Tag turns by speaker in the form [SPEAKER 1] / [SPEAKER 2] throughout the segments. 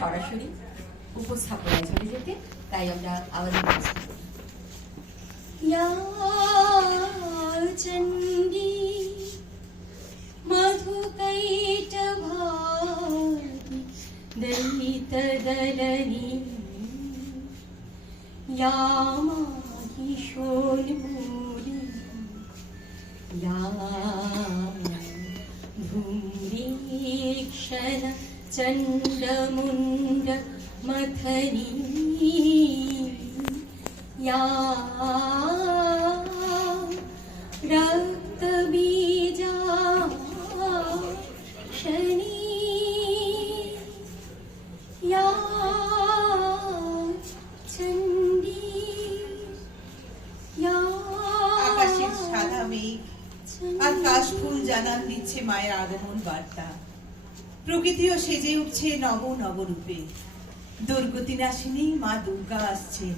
[SPEAKER 1] সরাসরি উপস্থাপনায় চলে যেতে তাই আমরা আওয়াজে বলছি या चण्डी मधुकैटभाति दलितदलनी या माहिषोन्मूली या धूम्रीक्षण चण्डमुण्ड मथनी या रक्तबीजा शनी या चण्डी या
[SPEAKER 2] আকাশের সাদা মেঘ আর কাশফুল জানান দিচ্ছে মায়ের আগমন বার্তা প্রকৃতিও সেজে উঠছে নব নব রূপে দুর্গতি নাশিনী, মা দুর্গা আসছেন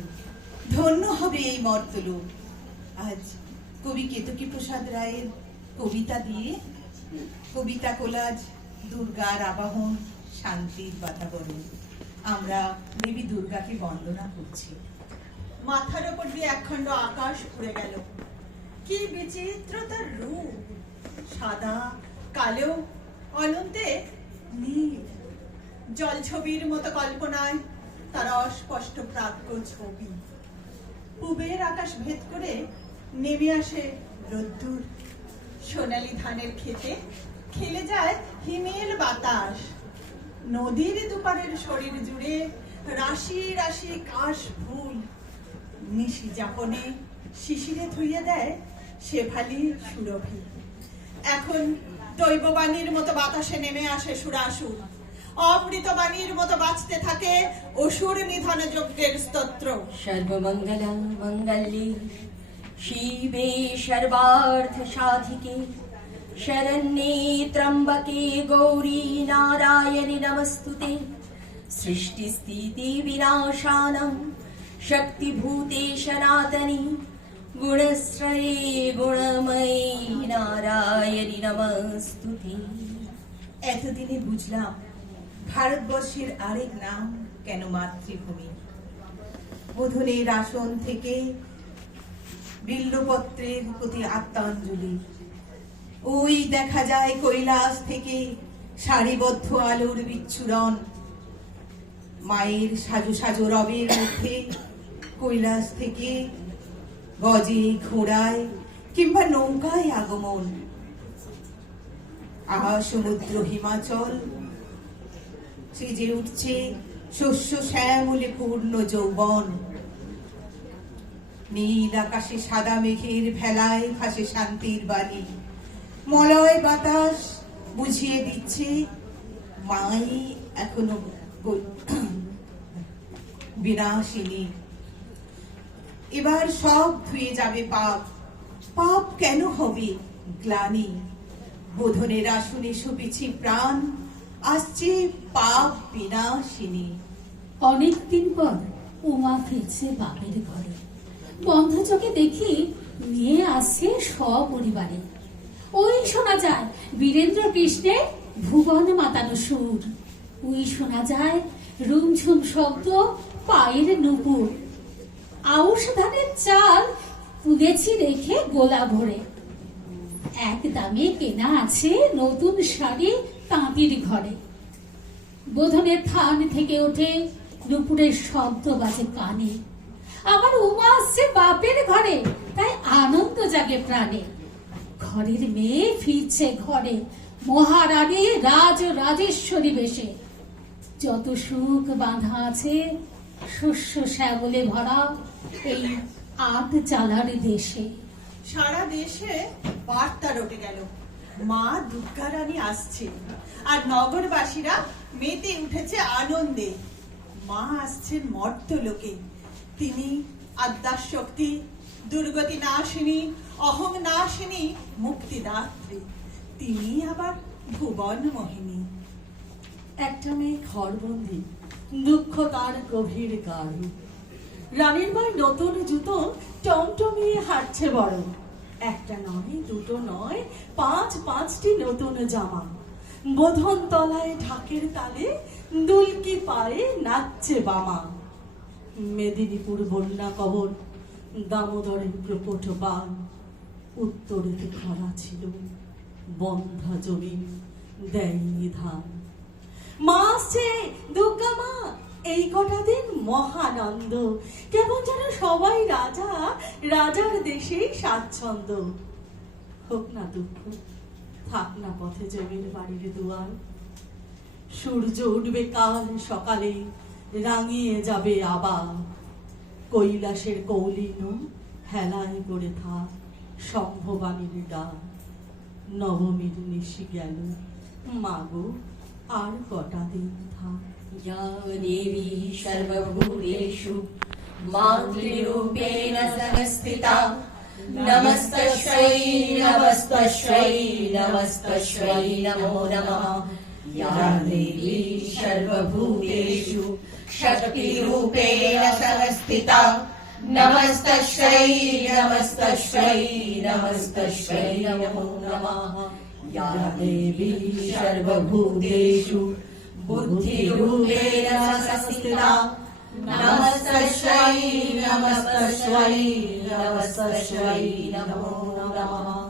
[SPEAKER 2] ধন্য হবে এই মর্তলোক। আজ কবি কেতকী প্রসাদ রায়ের কবিতা দিয়ে কবিতা কোলাজ, দুর্গার আবাহন, শান্তির বাতাবরণ। আমরা দেবী দুর্গাকে বন্দনা করছি।
[SPEAKER 3] মাথার ওপর দিয়ে একখণ্ড আকাশ উড়ে গেল। কি বিচিত্র তার রূপ। সাদা, কালো, অনন্তে জলছবির মতো কল্পনায় তার অস্পষ্ট প্রাজ্ঞ ছবি। পূবের আকাশ ভেদ করে নেমে আসে রোদ্দুর। সোনালি ধানের ক্ষেতে খেলে যায় হিমেল বাতাস। নদীর দুপারের শরীর জুড়ে রাশি রাশি কাশ ফুল। নিশি যাপনে শিশিরে ধুইয়ে দেয় শেফালি সুরভি। এখন দৈববাণীর মতো বাতাসে নেমে আসে সুরাসুর। অমৃতবাণীর মতো বাঁচতে থাকে অসুর নিধন যজ্ঞের স্তোত্র
[SPEAKER 1] सर्वमङ्गलं मङ्गल्ये शिवे सर्वार्थसाधिके शरण्ये त्र्यम्बके गौरी नारायणि नमस्तु ते सृष्टिस्थितिविनाशानं शक्तिभूते सनातनि गुणश्रये गुणमयी नारायणि नमस्तु ते
[SPEAKER 2] এতদিনে বুঝলাম ভারতবর্ষের আরেক নাম কেন মাতৃভূমি? বোধনের আসন থেকে বিল্লপত্রের প্রতি আত্মাঞ্জলি। ওই দেখা যায় কৈলাস থেকে সারিবদ্ধ আলোর বিচ্ছুরণ। মায়ের সাজু সাজু রবের মধ্যে কৈলাস থেকে গজে ঘোড়ায় কিংবা নৌকায় আগমন। আহা সমুদ্র হিমাচল সেজে উঠছে শস্য শ্যামলে পূর্ণ যৌবন। নীল আকাশে সাদা মেঘের ভেলায় ভাসে শান্তির বাণী। মলয় বাতাস বুঝিয়ে দিচ্ছে, মাই এখনও বিনাশিনী। এবার সব ধুয়ে যাবে পাপ। পাপ কেন হবে গ্লানি? বোধনের আসনে শুপিছি প্রাণ। আসছে পাপ বিনাশিনী।
[SPEAKER 4] অনেকদিন পর উমা ফিরছে বাপের ঘরে। বন্ধ চোখে দেখি নিয়ে আসছে সপরিবারে। ওই শোনা যায় বীরেন্দ্র কৃষ্ণের ভুবন মাতানো সুর। ওই শোনা যায় রুমঝুম শব্দ পায়ের নুপুর। আউশ ধানের চাল তুলেছি রেখে গোলা ভরে। এক দামে কেনা আছে নতুন শাড়ি তাঁতির ঘরে। বোধনের থান থেকে ওঠে নুপুরের শব্দ বাজে কানে। আমার উমা আসছে বাপের ঘরে, তাই আনন্দ জাগে প্রাণে। ঘরের মেয়ে ফিরছে ঘরে, মহারানী রাজ রাজেশ্বরী বেশে। যত সুখ বাঁধা আছে, শস্য শ্যাবলে ভরা এই আট চালার দেশে।
[SPEAKER 3] সারা দেশে বার্তা রটে গেল। মা দুর্গা রানী আসছে আর নগরবাসীরা মেতে উঠেছে আনন্দে। মা আসছেন মর্তলোকে। তিনি আদ্যার শক্তি দুর্গতি নাশিনী, অহং না নাশিনী, মুক্তিদাত্রী। তিনি আবার ভুবন মোহিনী।
[SPEAKER 5] একটা মেয়ে ঘরবন্দি, দুঃখ তার গভীর গাঢ় রানীর মায় নতুন জুতো টমটমিয়ে হাঁটছে বড় একটা নয়, দুটো নয়, পাঁচ, পাঁচটি নতুন জামা। বোধন তলায় ঢাকের তালে দুলকি পায়ে নাচছে বামা। মেদিনীপুর বন্যা কবর, দামোদরের প্রকট বান। উত্তরেতে খরা ছিল বন্ধা জমি, দেয়নি ধান। মা আসছে দুর্গা মা এই কটা দিন মহানন্দ। কেমন যেন সবাই রাজা, রাজার দেশেই স্বাচ্ছন্দ্য। হোক না দুঃখ, থাক না পথে জমির বাড়ির দুয়ার। সূর্য উঠবে কাল সকালে, রাঙিয়ে যাবে আবার। কৈলাসের কৌলিন হেলায় করে থাক, সম্ভবানীর ডাক। নবমীর নিশি গেল, মাগো আর কটা দিন থাক।
[SPEAKER 1] या देवी सर्वभूतेषु। मातृरूपेण संस्थिता नमस्तस्यै नमस्तस्यै नमस्तस्यै नमो नमः। या देवी सर्वभूतेषु। शक्तिरूपेण संस्थिता नमस्तस्यै नमस्तस्यै नमस्तस्यै नमो नमः। या देवी सर्वभूतेषु। बुद्धिरूपेण संस्थिता। नमस्तस्वै नमस्तस्वै नमस्तस्वै नमो नमः।